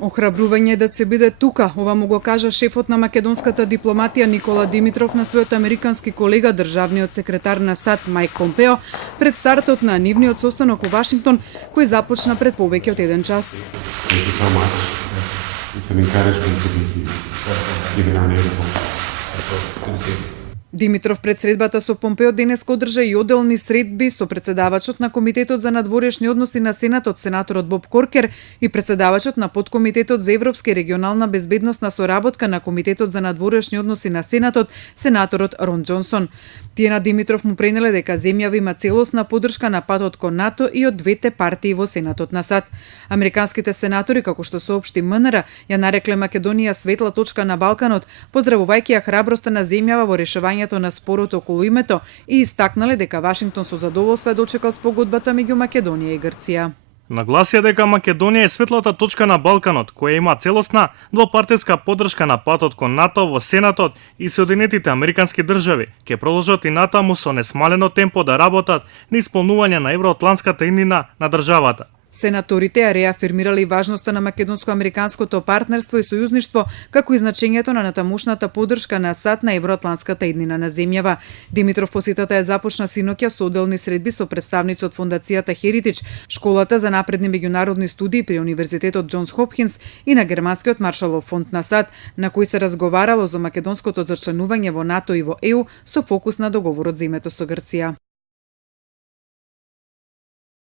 Охрабрување да се биде тука, ова му го кажа шефот на македонската дипломатија Никола Димитров на својот американски колега, државниот секретар на САД Мајк Помпео, пред стартот на нивниот состанок во Вашингтон, кој започна пред повеќе од 1 час. Thank you so much. It's an encouragement to be here, giving our neighborhood. Good to see you. Димитров пред средбата со Помпео денес одржа и одделни средби со председавачот на Комитетот за надворешни односи на Сенатот, сенаторот Боб Коркер, и председавачот на Подкомитетот за европска и регионална безбедносна соработка на Комитетот за надворешни односи на Сенатот, сенаторот Рон Џонсон. Тие на Димитров му пренеле дека земјава има целосна поддршка на патот кон НАТО и од двете партии во Сенатот на САД. Американските сенатори, како што соопшти МНР, ја нарекле Македонија светла точка на Балканот, поздравувајќи ја храброста на земјава во решавањето на спорот околу името и истакнале дека Вашингтон со задоволство дочекал спогодбата меѓу Македонија и Грција. Нагласија дека Македонија е светлата точка на Балканот, која има целосна двопартиска поддршка на патот кон НАТО во Сенатот и Соединетите Американски држави, ќе продолжат и натаму со несмалено темпо да работат на исполнување на евроатлантската иднина на државата. Сенаторите ја реафирмирали важноста на македонско-американското партнерство и сојузништво, како и значењето на натамушната поддршка на САД на евроатлантската иднина на земјава. Димитров посетата ја започна синоќа со одделни средби со представници од фондацијата Херитидж, школата за напредни меѓународни студии при Универзитетот Џонс Хопкинс и на Германскиот Маршалов фонд на САД, на кој се разговарало за македонското зачленување во НАТО и во ЕУ со фокус на договорот за името со Грција.